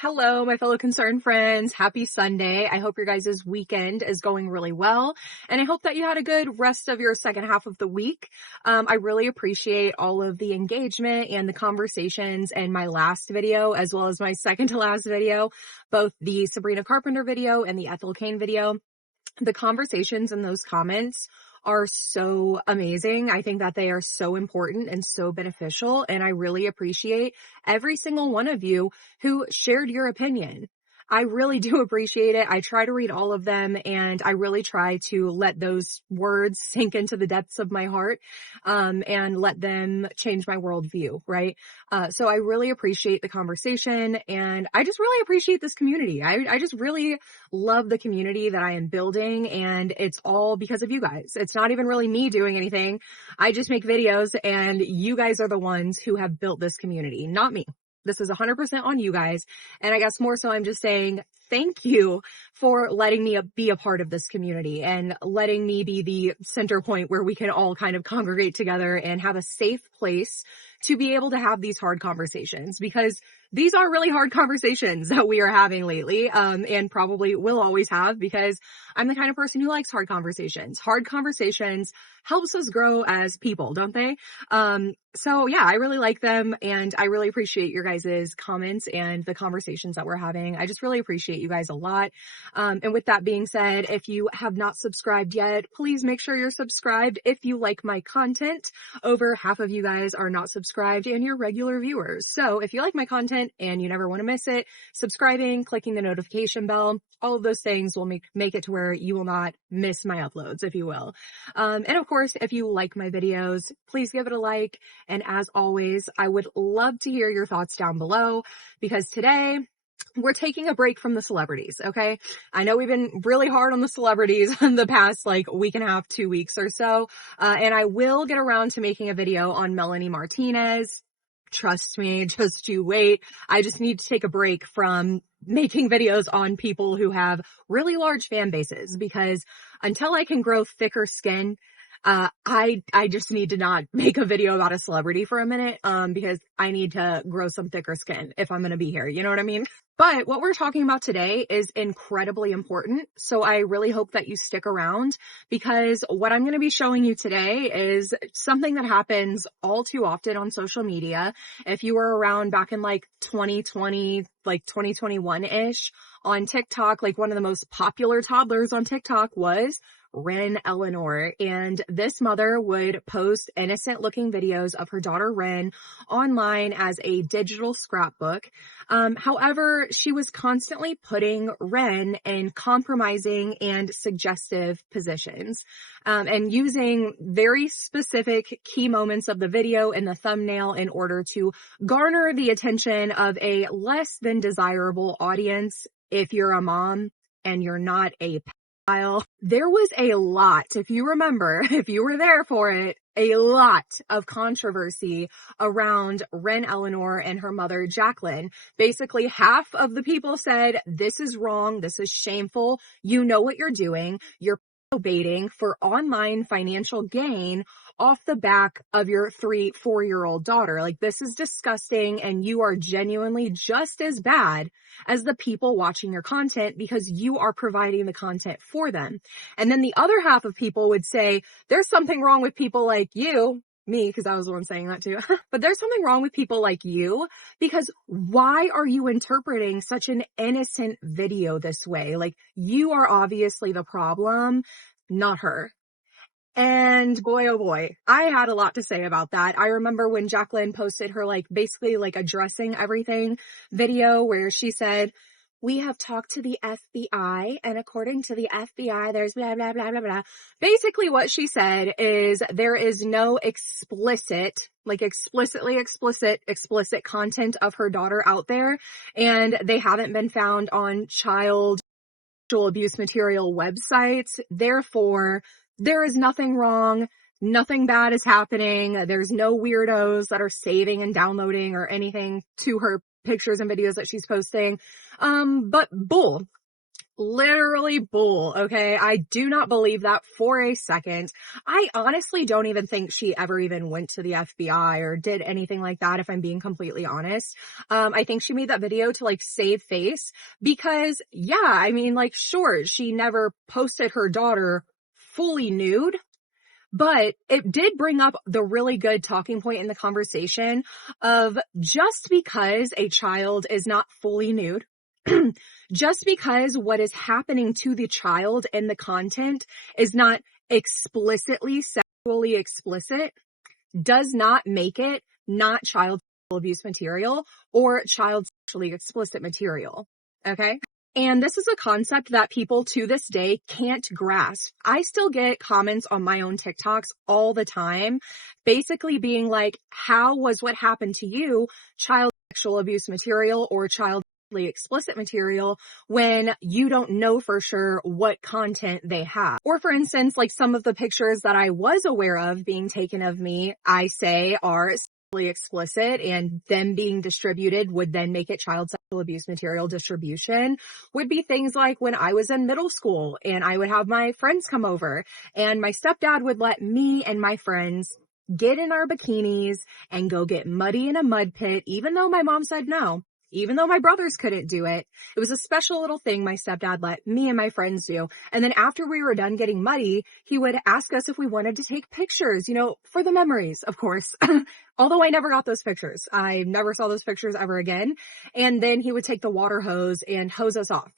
Hello, my fellow concerned friends. Happy Sunday. I hope your guys' weekend is going really well. And I hope that you had a good rest of your second half of the week. I really appreciate all of the engagement and the conversations in my last video, as well as my second to last video, both the Sabrina Carpenter video and the Ethel Kane video. The conversations in those comments are so amazing. I think that they are so important and so beneficial. And I really appreciate every single one of you who shared your opinion. I really do appreciate it. I try to read all of them, and I really try to let those words sink into the depths of my heart, and let them change my worldview, right? So I really appreciate the conversation, and I just really appreciate this community. I just really love the community that I am building, and it's all because of you guys. It's not even really me doing anything. I just make videos, and you guys are the ones who have built this community, not me. This is 100% on you guys. And I guess more so I'm just saying thank you for letting me be a part of this community and letting me be the center point where we can all kind of congregate together and have a safe place to be able to have these hard conversations, because these are really hard conversations that we are having lately, and probably will always have, because I'm the kind of person who likes hard conversations. Hard conversations helps us grow as people, don't they? So yeah, I really like them, and I really appreciate your guys' comments and the conversations that we're having. I just really appreciate you guys a lot. And with that being said, if you have not subscribed yet, please make sure you're subscribed if you like my content. Over half of you guys are not subscribed, and you're regular viewers. So if you like my content and you never want to miss it, subscribing, clicking the notification bell, all of those things will make it to where you will not miss my uploads, if you will. And of course, if you like my videos, please give it a like. And as always, I would love to hear your thoughts down below, because today we're taking a break from the celebrities, okay? I know we've been really hard on the celebrities in the past week and a half, 2 weeks or so. And I will get around to making a video on Melanie Martinez. Trust me, just you wait. I just need to take a break from making videos on people who have really large fan bases, because until I can grow thicker skin, I just need to not make a video about a celebrity for a minute, because I need to grow some thicker skin if I'm going to be here. You know what I mean? But what we're talking about today is incredibly important. So I really hope that you stick around, because what I'm going to be showing you today is something that happens all too often on social media. If you were around back in 2020, 2021-ish on TikTok, one of the most popular toddlers on TikTok was Ren Eleanor, and this mother would post innocent looking videos of her daughter Ren online as a digital scrapbook. However, she was constantly putting Ren in compromising and suggestive positions, and using very specific key moments of the video in the thumbnail in order to garner the attention of a less than desirable audience. If you're a mom and you're not a pedophile, there was a lot, if you remember, if you were there for it, a lot of controversy around Ren Eleanor and her mother, Jacqueline. Basically, half of the people said, this is wrong, this is shameful, you know what you're doing, you're baiting for online financial gain off the back of your 3-4-year-old daughter. This is disgusting, and you are genuinely just as bad as the people watching your content, because you are providing the content for them. And then the other half of people would say, there's something wrong with people like you, me, because I was the one saying that too. But there's something wrong with people like you, because why are you interpreting such an innocent video this way? You are obviously the problem, not her. And boy, oh boy, I had a lot to say about that. I remember when Jacqueline posted her basically addressing everything video, where she said, we have talked to the FBI, and according to the FBI, there's blah, blah, blah, blah, blah. Basically what she said is there is no explicit content of her daughter out there, and they haven't been found on child sexual abuse material websites. Therefore, there is nothing wrong. Nothing bad is happening. There's no weirdos that are saving and downloading or anything to her pictures and videos that she's posting. But bull. literally bull, okay? I do not believe that for a second. I honestly don't even think she ever even went to the FBI or did anything like that, if I'm being completely honest. I think she made that video to like save face because, yeah, I mean, like, sure, she never posted her daughter fully nude, but it did bring up the really good talking point in the conversation of just because a child is not fully nude, just because what is happening to the child in the content is not explicitly sexually explicit, does not make it not child abuse material or child sexually explicit material. Okay? And this is a concept that people to this day can't grasp. I still get comments on my own TikToks all the time, basically being like, how was what happened to you child sexual abuse material or child sexually explicit material when you don't know for sure what content they have? Or for instance, like some of the pictures that I was aware of being taken of me, I say are explicit, and them being distributed would then make it child sexual abuse material distribution, would be things like when I was in middle school and I would have my friends come over and my stepdad would let me and my friends get in our bikinis and go get muddy in a mud pit, even though my mom said no. Even though my brothers couldn't do it, it was a special little thing my stepdad let me and my friends do. And then after we were done getting muddy, he would ask us if we wanted to take pictures, for the memories, of course. Although I never got those pictures. I never saw those pictures ever again. And then he would take the water hose and hose us off.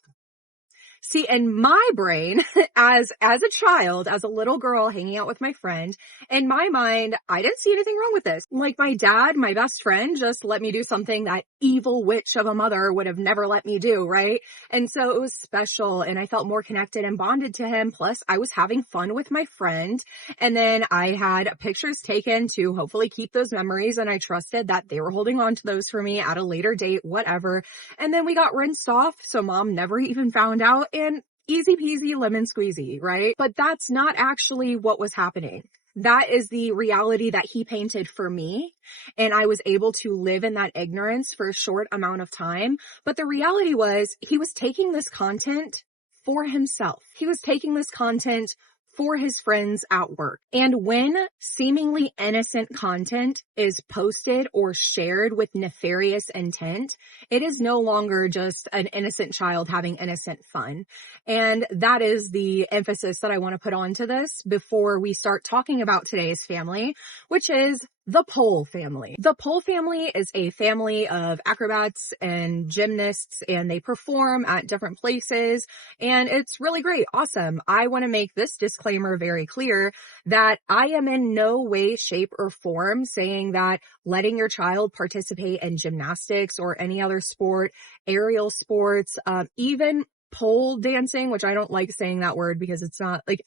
See, in my brain, as a child, as a little girl hanging out with my friend, in my mind, I didn't see anything wrong with this. Like my dad, my best friend, just let me do something that evil witch of a mother would have never let me do, right? And so it was special and I felt more connected and bonded to him. Plus, I was having fun with my friend. And then I had pictures taken to hopefully keep those memories. And I trusted that they were holding on to those for me at a later date, whatever. And then we got rinsed off. So mom never even found out. And easy peasy lemon squeezy, right? But that's not actually what was happening. That is the reality that he painted for me. And I was able to live in that ignorance for a short amount of time. But the reality was he was taking this content for himself. He was taking this content for his friends at work. And when seemingly innocent content is posted or shared with nefarious intent, it is no longer just an innocent child having innocent fun. And that is the emphasis that I want to put onto this before we start talking about today's family, which is the pole family. The pole family is a family of acrobats and gymnasts, and they perform at different places, and it's really great. Awesome. I want to make this disclaimer very clear that I am in no way, shape, or form saying that letting your child participate in gymnastics or any other sport, aerial sports, even pole dancing, which I don't like saying that word because it's not like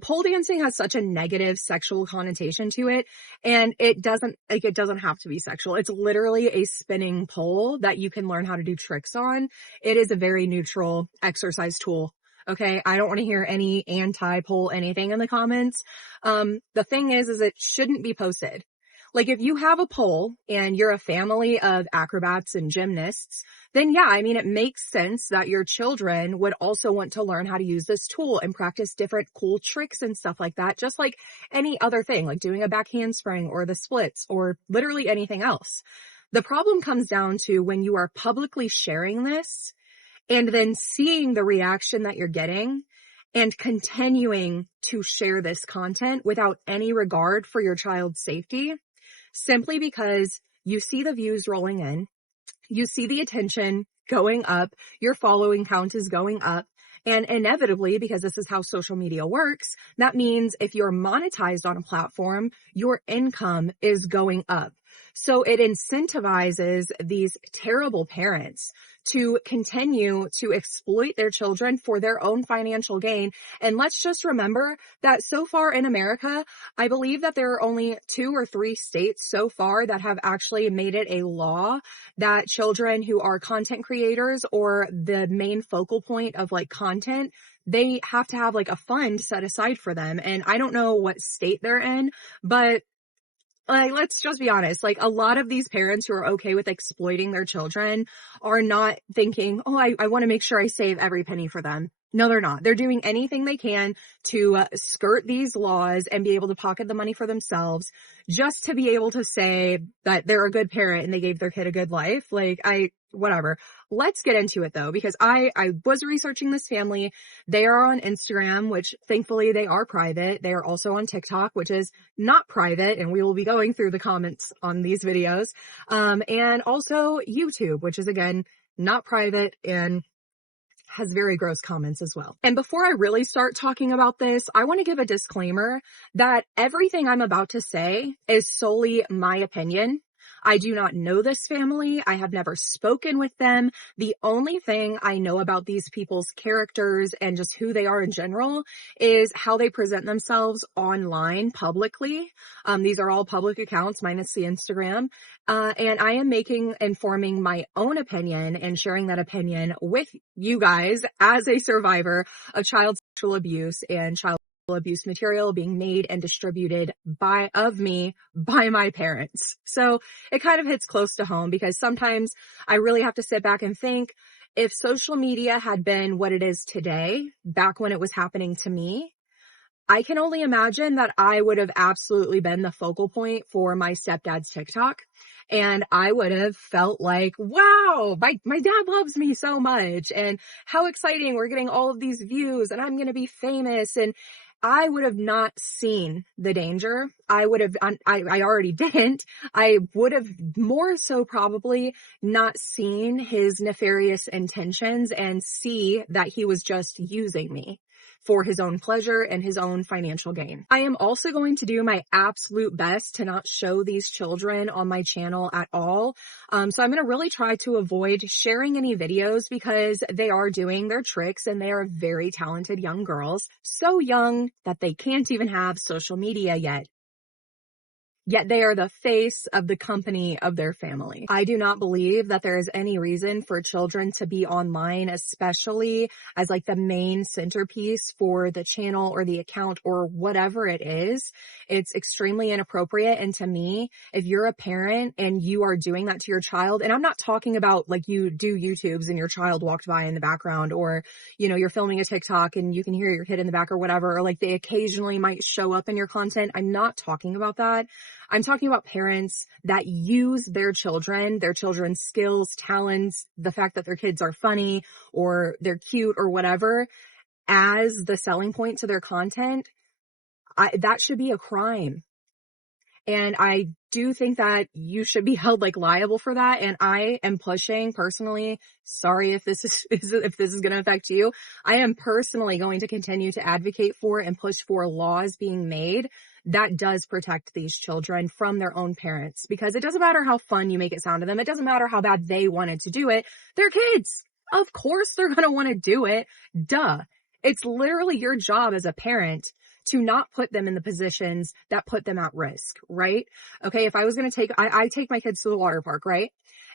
pole dancing has such a negative sexual connotation to it. And it doesn't have to be sexual. It's literally a spinning pole that you can learn how to do tricks on. It is a very neutral exercise tool. Okay. I don't want to hear any anti-pole anything in the comments. The thing is it shouldn't be posted. Like if you have a pole and you're a family of acrobats and gymnasts, then yeah, I mean, it makes sense that your children would also want to learn how to use this tool and practice different cool tricks and stuff like that, just like any other thing, like doing a back handspring or the splits or literally anything else. The problem comes down to when you are publicly sharing this and then seeing the reaction that you're getting and continuing to share this content without any regard for your child's safety, simply because you see the views rolling in, you see the attention going up, your following count is going up, and inevitably, because this is how social media works, that means if you're monetized on a platform, your income is going up. So it incentivizes these terrible parents to continue to exploit their children for their own financial gain. And let's just remember that so far in America, I believe that there are only 2 or 3 states so far that have actually made it a law that children who are content creators or the main focal point of like content, they have to have like a fund set aside for them. And I don't know what state they're in, but Like, let's just be honest. Like, a lot of these parents who are okay with exploiting their children are not thinking, oh, I want to make sure I save every penny for them. No, they're not. They're doing anything they can to skirt these laws and be able to pocket the money for themselves just to be able to say that they're a good parent and they gave their kid a good life. Like, whatever. Let's get into it though, because I was researching this family. They are on Instagram, which thankfully they are private. They are also on TikTok, which is not private. And we will be going through the comments on these videos. And also YouTube, which is again, not private and has very gross comments as well. And before I really start talking about this, I want to give a disclaimer that everything I'm about to say is solely my opinion. I do not know this family. I have never spoken with them. The only thing I know about these people's characters and just who they are in general is how they present themselves online publicly. These are all public accounts minus the Instagram. And I am informing my own opinion and sharing that opinion with you guys as a survivor of child sexual abuse and child abuse material being made and distributed by my parents. So it kind of hits close to home because sometimes I really have to sit back and think, if social media had been what it is today, back when it was happening to me, I can only imagine that I would have absolutely been the focal point for my stepdad's TikTok. And I would have felt like, wow, my dad loves me so much. And how exciting. We're getting all of these views and I'm going to be famous. And I would have not seen the danger. I already didn't. I would have more so probably not seen his nefarious intentions and see that he was just using me for his own pleasure and his own financial gain. I am also going to do my absolute best to not show these children on my channel at all. So I'm going to really try to avoid sharing any videos because they are doing their tricks and they are very talented young girls. So young that they can't even have social media yet. Yet they are the face of the company of their family. I do not believe that there is any reason for children to be online, especially as like the main centerpiece for the channel or the account or whatever it is. It's extremely inappropriate. And to me, if you're a parent and you are doing that to your child, and I'm not talking about like you do YouTubes and your child walked by in the background, or, you know, you're filming a TikTok and you can hear your kid in the back or whatever, or like they occasionally might show up in your content. I'm not talking about that. I'm talking about parents that use their children's skills, talents, the fact that their kids are funny or they're cute or whatever as the selling point to their content. That should be a crime. And I do think that you should be held like liable for that. And I am pushing personally, sorry if this is going to affect you. I am personally going to continue to advocate for and push for laws being made that does protect these children from their own parents, because it doesn't matter how fun you make it sound to them. It doesn't matter how bad they wanted to do it. They're kids. Of course they're going to want to do it. Duh. It's literally your job as a parent to not put them in the positions that put them at risk, right? Okay, if I was going to I take my kids to the water park, right?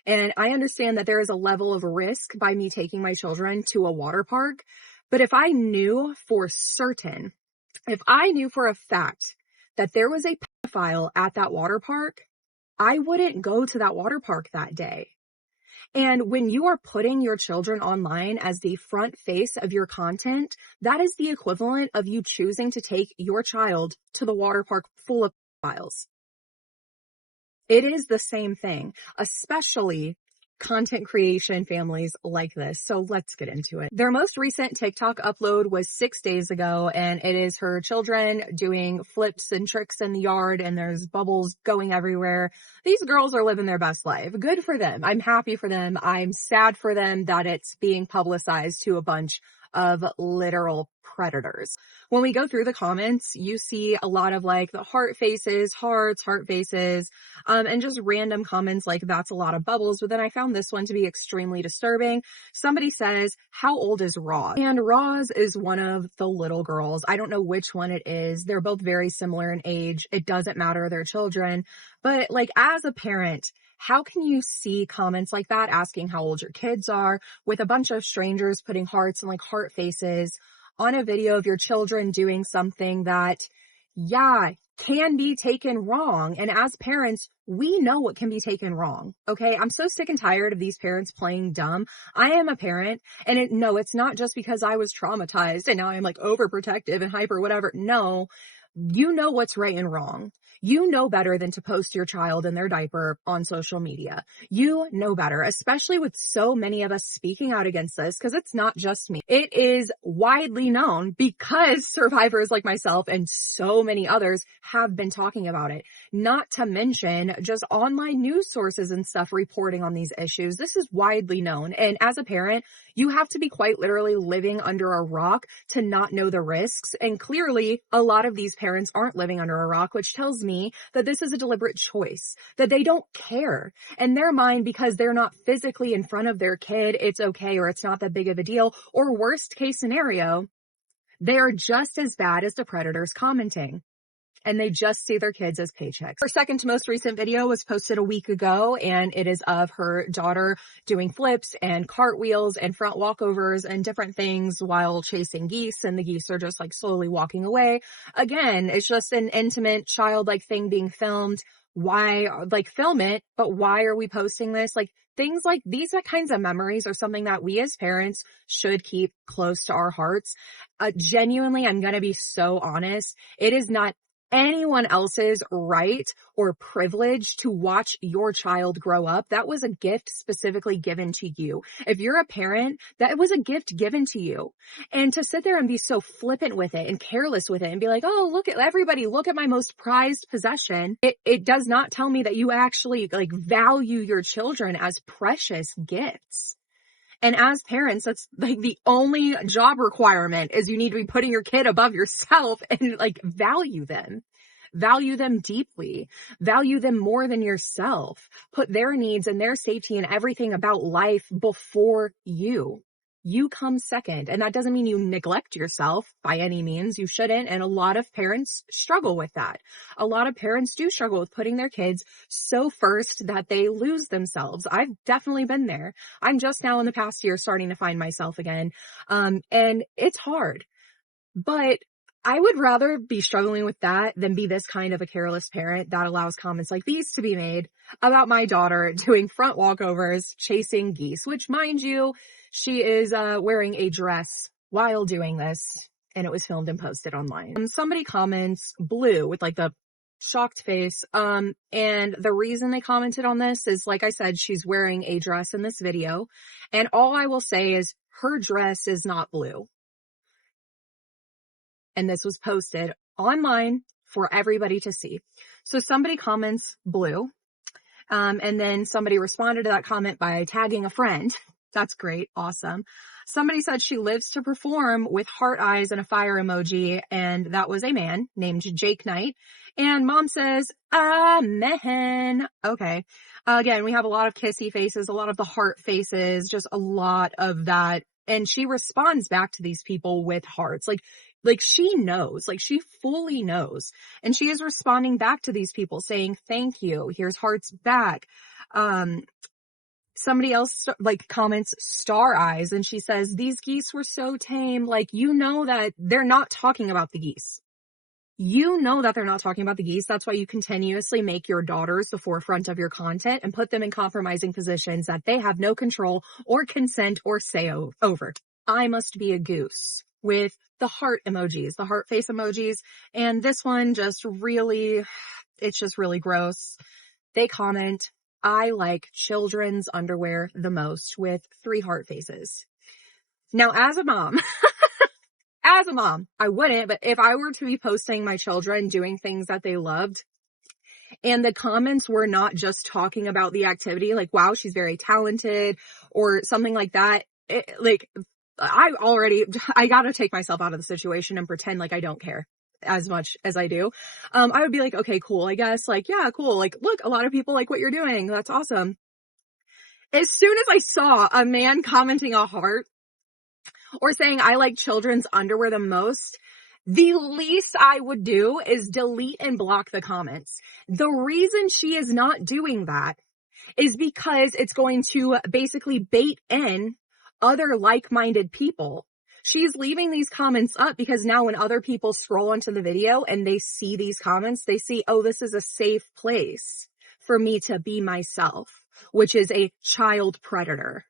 And I understand that there is a level of risk by me taking my children to a water park. But if I knew for a fact that there was a pedophile at that water park, I wouldn't go to that water park that day. And when you are putting your children online as the front face of your content, that is the equivalent of you choosing to take your child to the water park full of pedophiles. It is the same thing, especially content creation families like this. So let's get into it. Their most recent TikTok upload was 6 days ago, and it is her children doing flips and tricks in the yard, and there's bubbles going everywhere. These girls are living their best life. Good for them. I'm happy for them. I'm sad for them that it's being publicized to a bunch of literal predators. When we go through the comments, you see a lot of like the heart faces, heart faces, and just random comments like that's a lot of bubbles. But then I found this one to be extremely disturbing. Somebody says, how old is Roz? And Roz is one of the little girls. I don't know which one it is. They're both very similar in age. It doesn't matter. They're children. But like as a parent, how can you see comments like that asking how old your kids are with a bunch of strangers putting hearts and like heart faces on a video of your children doing something that yeah, can be taken wrong. And as parents, we know what can be taken wrong. Okay. I'm so sick and tired of these parents playing dumb. I am a parent, and no, it's not just because I was traumatized and now I'm like overprotective and hyper, whatever. No, you know what's right and wrong. You know better than to post your child in their diaper on social media. You know better, especially with so many of us speaking out against this, because it's not just me. It is widely known because survivors like myself and so many others have been talking about it. Not to mention just online news sources and stuff reporting on these issues. This is widely known. And as a parent, you have to be quite literally living under a rock to not know the risks. And clearly, a lot of these parents aren't living under a rock, which tells me that this is a deliberate choice, that they don't care. In their mind, because they're not physically in front of their kid, it's okay, or it's not that big of a deal. Or worst case scenario, they are just as bad as the predators commenting, and they just see their kids as paychecks. Her second to most recent video was posted a week ago, and it is of her daughter doing flips and cartwheels and front walkovers and different things while chasing geese, and the geese are just like slowly walking away. Again, it's just an intimate, childlike thing being filmed. Why, like, film it, but why are we posting this? Like, things like these kinds of memories are something that we as parents should keep close to our hearts. Genuinely, I'm going to be so honest. It is not anyone else's right or privilege to watch your child grow up. That was a gift specifically given to you. If you're a parent, that was a gift given to you. And to sit there and be so flippant with it and careless with it and be like, oh, look at everybody, look at my most prized possession. It does not tell me that you actually like value your children as precious gifts. And as parents, that's like the only job requirement is you need to be putting your kid above yourself and like value them. Value them deeply. Value them more than yourself. Put their needs and their safety and everything about life before you. You come second. And that doesn't mean you neglect yourself by any means. You shouldn't. And a lot of parents struggle with that. A lot of parents do struggle with putting their kids so first that they lose themselves. I've definitely been there. I'm just now in the past year starting to find myself again. And it's hard, but I would rather be struggling with that than be this kind of a careless parent that allows comments like these to be made about my daughter doing front walkovers, chasing geese, which, mind you, she is wearing a dress while doing this, and it was filmed and posted online. Somebody comments blue with like the shocked face. And the reason they commented on this is, like I said, she's wearing a dress in this video. And all I will say is her dress is not blue. And this was posted online for everybody to see. So somebody comments blue. And then somebody responded to that comment by tagging a friend. That's great. Awesome. Somebody said she lives to perform with heart eyes and a fire emoji. And that was a man named Jake Knight. And mom says, amen. Okay. Again, we have a lot of kissy faces, a lot of the heart faces, just a lot of that. And she responds back to these people with hearts. Like she knows, like she fully knows. And she is responding back to these people saying, thank you. Here's hearts back. Somebody else like comments star eyes, and she says, these geese were so tame. Like, you know that they're not talking about the geese. You know that they're not talking about the geese. That's why you continuously make your daughters the forefront of your content and put them in compromising positions that they have no control or consent or say over. I must be a goose with the heart emojis, the heart face emojis. And this one just really, it's just really gross. They comment, I like children's underwear the most with 3 heart faces. Now, as a mom, I wouldn't, but if I were to be posting my children doing things that they loved, and the comments were not just talking about the activity, like, wow, she's very talented or something like that, I gotta take myself out of the situation and pretend like I don't care as much as I do. I would be like, okay, cool, I guess, like, yeah, cool. Like, look, a lot of people like what you're doing. That's awesome. As soon as I saw a man commenting a heart or saying, I like children's underwear the most, the least I would do is delete and block the comments. The reason she is not doing that is because it's going to basically bait in other like-minded people She's leaving these comments up because now when other people scroll onto the video and they see these comments, they see, oh, this is a safe place for me to be myself, which is a child predator.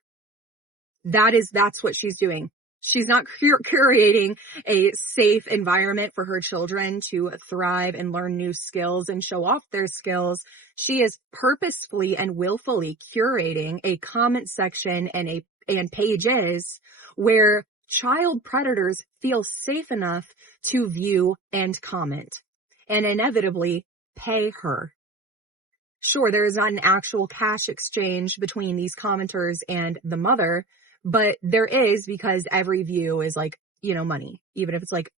That's what she's doing. She's not curating a safe environment for her children to thrive and learn new skills and show off their skills. She is purposefully and willfully curating a comment section and pages where child predators feel safe enough to view and comment and inevitably pay her. Sure, there is not an actual cash exchange between these commenters and the mother, but there is, because every view is like, money. Even if it's like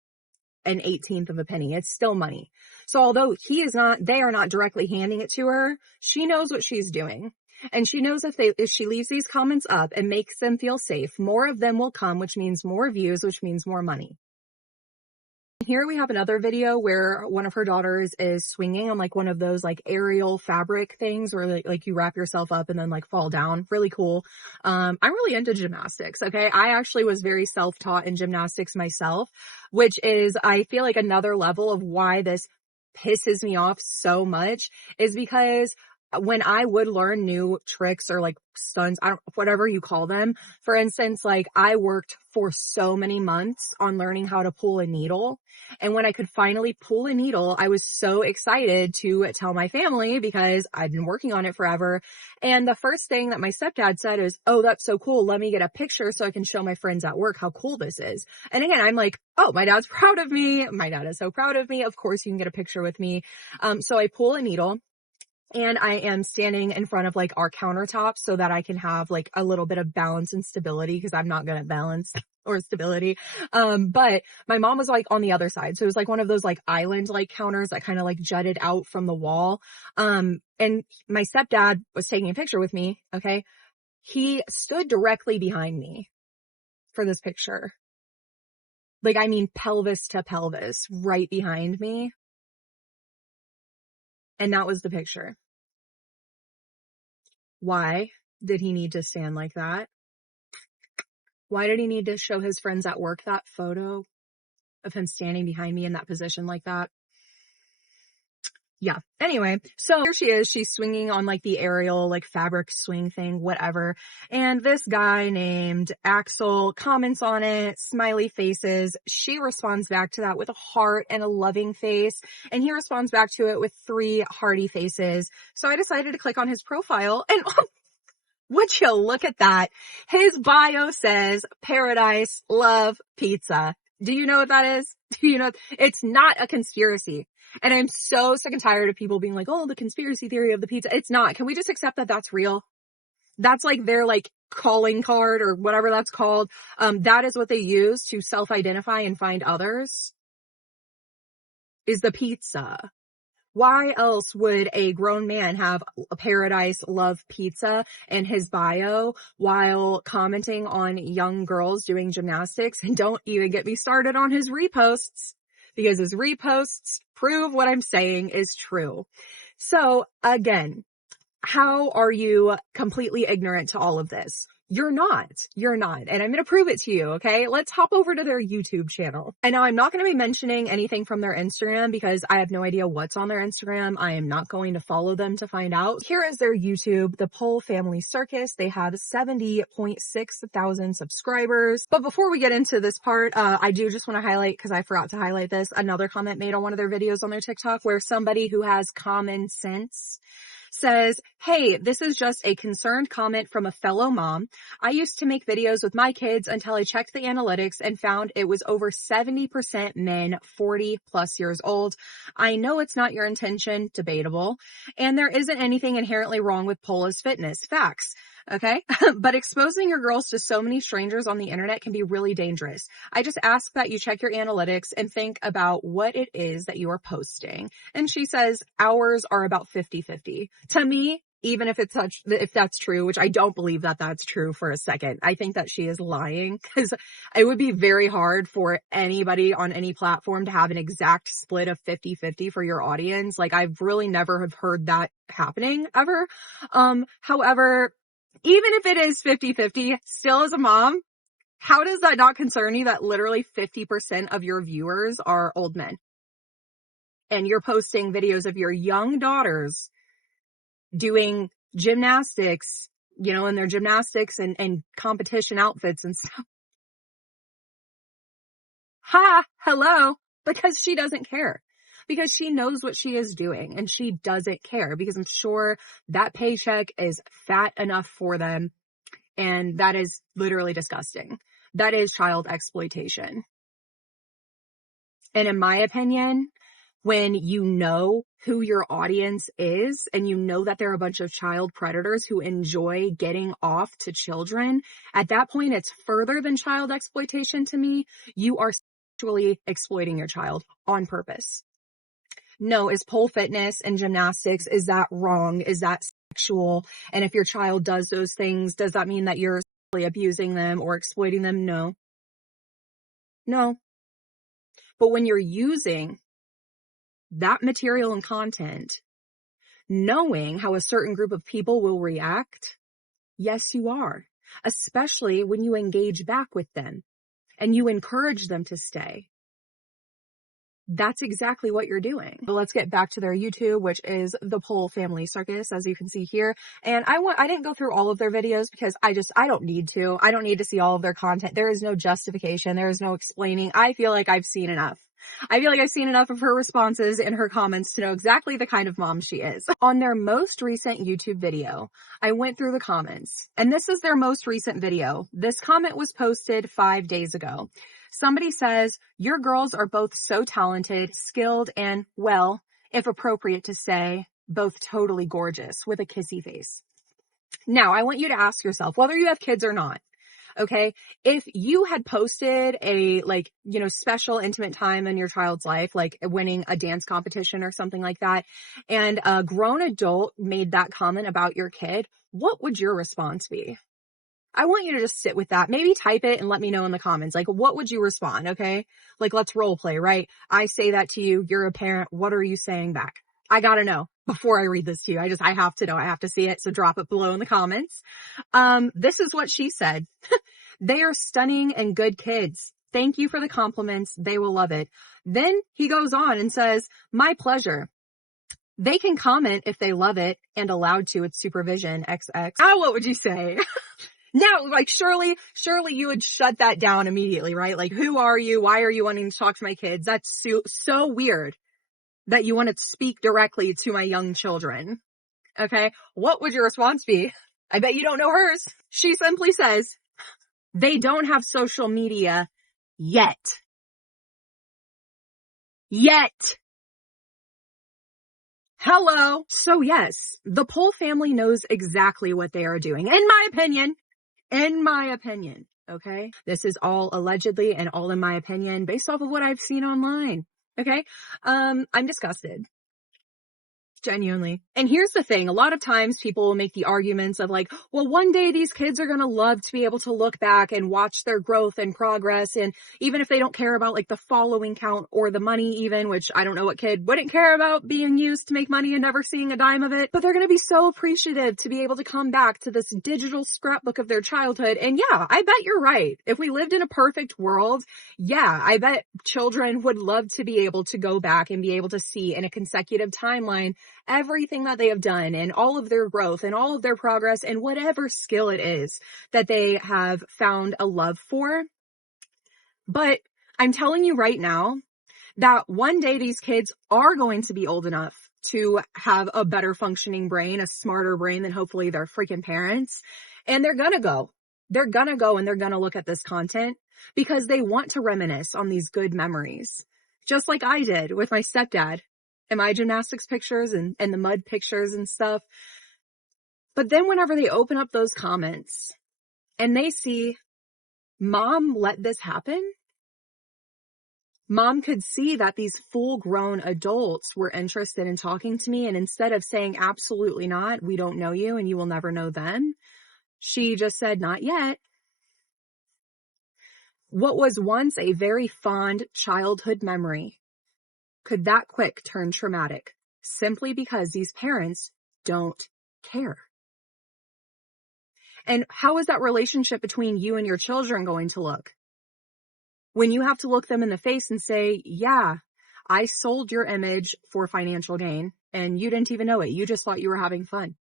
an 18th of a penny, it's still money. So although they are not directly handing it to her, she knows what she's doing. And she knows if she leaves these comments up and makes them feel safe, more of them will come, which means more views, which means more money. Here we have another video where one of her daughters is swinging on like one of those like aerial fabric things where like you wrap yourself up and then like fall down. Really cool. I'm really into gymnastics. Okay. I actually was very self-taught in gymnastics myself, which is, I feel like another level of why this pisses me off so much is because when I would learn new tricks or like stunts, whatever you call them, for instance, like I worked for so many months on learning how to pull a needle. And when I could finally pull a needle, I was so excited to tell my family because I'd been working on it forever. And the first thing that my stepdad said is, oh, that's so cool. Let me get a picture so I can show my friends at work how cool this is. And again, I'm like, oh, my dad's proud of me. My dad is so proud of me. Of course you can get a picture with me. So I pull a needle. And I am standing in front of like our countertop so that I can have like a little bit of balance and stability because I'm not good at balance or stability. But my mom was like on the other side. So it was like one of those like island like counters that kind of like jutted out from the wall. And my stepdad was taking a picture with me. Okay. He stood directly behind me for this picture. Like, I mean, pelvis to pelvis right behind me. And that was the picture. Why did he need to stand like that? Why did he need to show his friends at work that photo of him standing behind me in that position like that? Yeah. Anyway, so here she is. She's swinging on like the aerial, like fabric swing thing, whatever. And this guy named Axel comments on it, smiley faces. She responds back to that with a heart and a loving face. And he responds back to it with 3 hearty faces. So I decided to click on his profile and would you look at that? His bio says paradise, love, pizza. Do you know what that is? Do you know? It's not a conspiracy. And I'm so sick and tired of people being like, oh, the conspiracy theory of the pizza. It's not. Can we just accept that that's real? That's like their like calling card or whatever that's called. That is what they use to self-identify and find others, is the pizza. Why else would a grown man have a paradise, love, pizza in his bio while commenting on young girls doing gymnastics? And don't even get me started on his reposts, because his reposts prove what I'm saying is true. So again, how are you completely ignorant to all of this? You're not. And I'm going to prove it to you. Okay. Let's hop over to their YouTube channel. And now I'm not going to be mentioning anything from their Instagram because I have no idea what's on their Instagram. I am not going to follow them to find out. Here is their YouTube, The Pole Family Circus. They have 70.6 thousand subscribers. But before we get into this part, I do just want to highlight, because I forgot to highlight this, another comment made on one of their videos on their TikTok where somebody who has common sense says, hey, this is just a concerned comment from a fellow mom. I used to make videos with my kids until I checked the analytics and found it was over 70% men 40 plus years old. I know it's not your intention, debatable, and there isn't anything inherently wrong with Pola's fitness. Facts. Okay. But exposing your girls to so many strangers on the internet can be really dangerous. I just ask that you check your analytics and think about what it is that you are posting. And she says ours are about 50-50. To me, even if if that's true, which I don't believe that that's true for a second, I think that she is lying, because it would be very hard for anybody on any platform to have an exact split of 50-50 for your audience. Like, I've really never have heard that happening ever. However, even if it is 50-50, still as a mom, How does that not concern you that literally 50% of your viewers are old men? And you're posting videos of your young daughters doing gymnastics, in their gymnastics and competition outfits and stuff. Hello. Because she doesn't care. Because she knows what she is doing and she doesn't care, because I'm sure that paycheck is fat enough for them. And that is literally disgusting. That is child exploitation. And in my opinion, when you know who your audience is and you know that they're a bunch of child predators who enjoy getting off to children, at that point, it's further than child exploitation to me. You are sexually exploiting your child on purpose. No, is pole fitness and gymnastics, is that wrong? Is that sexual? And if your child does those things, does that mean that you're sexually abusing them or exploiting them? No. But when you're using that material and content, knowing how a certain group of people will react, yes, you are. Especially when you engage back with them and you encourage them to stay. That's exactly what you're doing. But let's get back to their YouTube, which is the Pole Family Circus, as you can see here. And I didn't go through all of their videos because I don't need to. I don't need to see all of their content. There is no justification. There is no explaining. I feel like I've seen enough. I feel like I've seen enough of her responses and her comments to know exactly the kind of mom she is. On their most recent YouTube video, I went through the comments, and this is their most recent video. This comment was posted 5 days ago. Somebody says, your girls are both so talented, skilled, and, well, if appropriate to say, both totally gorgeous, with a kissy face. Now, I want you to ask yourself, whether you have kids or not, okay, if you had posted a, special intimate time in your child's life, like winning a dance competition or something like that, and a grown adult made that comment about your kid, what would your response be? I want you to just sit with that. Maybe type it and let me know in the comments. What would you respond? Okay. Let's role play, right? I say that to you. You're a parent. What are you saying back? I gotta know before I read this to you. I have to know. I have to see it. So drop it below in the comments. This is what she said. They are stunning and good kids. Thank you for the compliments. They will love it. Then he goes on and says, my pleasure. They can comment if they love it and allowed to with supervision, XX. Now, what would you say? Now, surely you would shut that down immediately, right? Who are you? Why are you wanting to talk to my kids? That's so weird that you want to speak directly to my young children. Okay. What would your response be? I bet you don't know hers. She simply says, they don't have social media yet. Hello. So yes, the Pole family knows exactly what they are doing. In my opinion, okay? This is all allegedly and all in my opinion based off of what I've seen online, okay? I'm disgusted. Genuinely. And here's the thing. A lot of times people will make the arguments of well, one day these kids are going to love to be able to look back and watch their growth and progress. And even if they don't care about the following count or the money even, which I don't know what kid wouldn't care about being used to make money and never seeing a dime of it, but they're going to be so appreciative to be able to come back to this digital scrapbook of their childhood. And yeah, I bet you're right. If we lived in a perfect world, yeah, I bet children would love to be able to go back and be able to see in a consecutive timeline everything that they have done and all of their growth and all of their progress and whatever skill it is that they have found a love for. But I'm telling you right now that one day these kids are going to be old enough to have a better functioning brain, a smarter brain than hopefully their freaking parents. And they're going to go and they're going to look at this content because they want to reminisce on these good memories. Just like I did with my stepdad and my gymnastics pictures and the mud pictures and stuff. But then whenever they open up those comments and they see, Mom let this happen. Mom could see that these full-grown adults were interested in talking to me. And instead of saying, absolutely not, we don't know you and you will never know them, she just said, not yet. What was once a very fond childhood memory could that quick turn traumatic simply because these parents don't care. And how is that relationship between you and your children going to look? When you have to look them in the face and say, yeah, I sold your image for financial gain and you didn't even know it. You just thought you were having fun.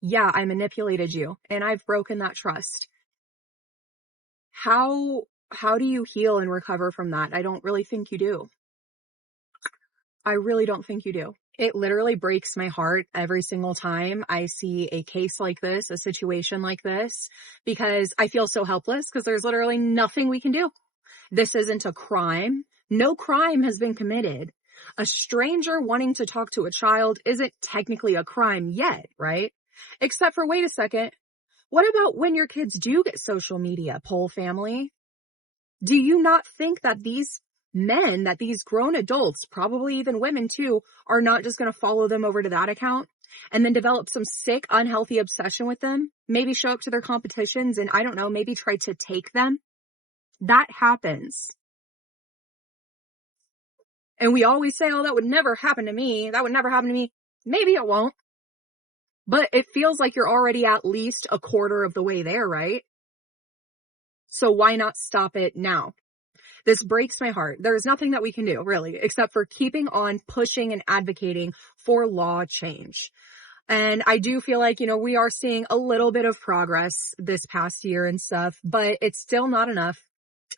Yeah, I manipulated you and I've broken that trust. How do you heal and recover from that? I don't really think you do. I really don't think you do. It literally breaks my heart every single time I see a case like this, a situation like this, because I feel so helpless because there's literally nothing we can do. This isn't a crime. No crime has been committed. A stranger wanting to talk to a child isn't technically a crime yet, right? Except for, wait a second, what about when your kids do get social media, poll family? Do you not think that these men, that these grown adults, probably even women too, are not just going to follow them over to that account and then develop some sick, unhealthy obsession with them? Maybe show up to their competitions and, I don't know, maybe try to take them? That happens. And we always say, oh, that would never happen to me. That would never happen to me. Maybe it won't. But it feels like you're already at least a quarter of the way there, right? So why not stop it now? This breaks my heart. There is nothing that we can do, really, except for keeping on pushing and advocating for law change. And I do feel like, we are seeing a little bit of progress this past year and stuff, but it's still not enough.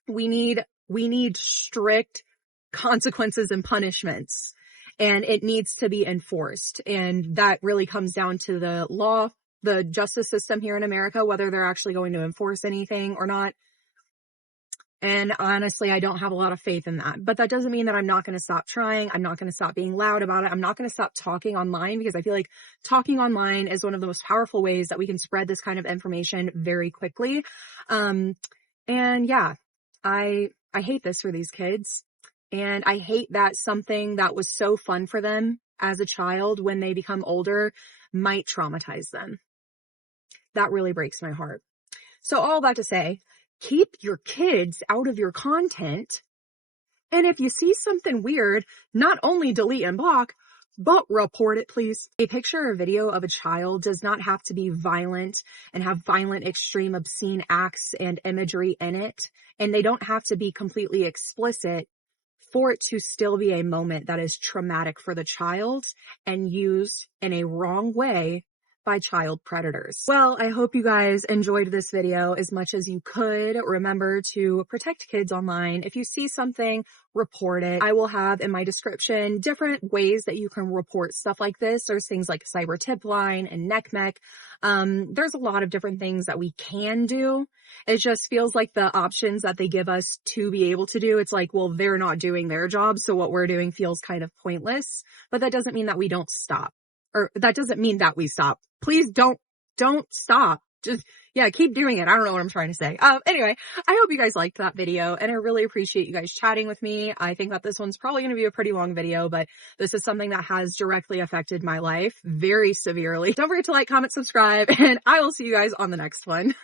We need strict consequences and punishments, and it needs to be enforced. And that really comes down to the law, the justice system here in America, whether they're actually going to enforce anything or not. And honestly, I don't have a lot of faith in that, but that doesn't mean that I'm not going to stop trying. I'm not going to stop being loud about it. I'm not going to stop talking online, because I feel like talking online is one of the most powerful ways that we can spread this kind of information very quickly. And yeah, I hate this for these kids. And I hate that something that was so fun for them as a child, when they become older, might traumatize them. That really breaks my heart. So all that to say, keep your kids out of your content. And if you see something weird, not only delete and block, but report it, please. A picture or video of a child does not have to be violent and have violent, extreme, obscene acts and imagery in it. And they don't have to be completely explicit for it to still be a moment that is traumatic for the child and used in a wrong way by child predators. Well, I hope you guys enjoyed this video as much as you could. Remember to protect kids online. If you see something, report it. I will have in my description different ways that you can report stuff like this. There's things like Cyber Tip Line and NCMEC. There's a lot of different things that we can do. It just feels like the options that they give us to be able to do, it's like, well, they're not doing their job, so what we're doing feels kind of pointless. But that doesn't mean that we don't stop. Or that doesn't mean that we stop. Please don't stop. Just, yeah, keep doing it. I don't know what I'm trying to say. Anyway, I hope you guys liked that video, and I really appreciate you guys chatting with me. I think that this one's probably going to be a pretty long video, but this is something that has directly affected my life very severely. Don't forget to like, comment, subscribe, and I will see you guys on the next one.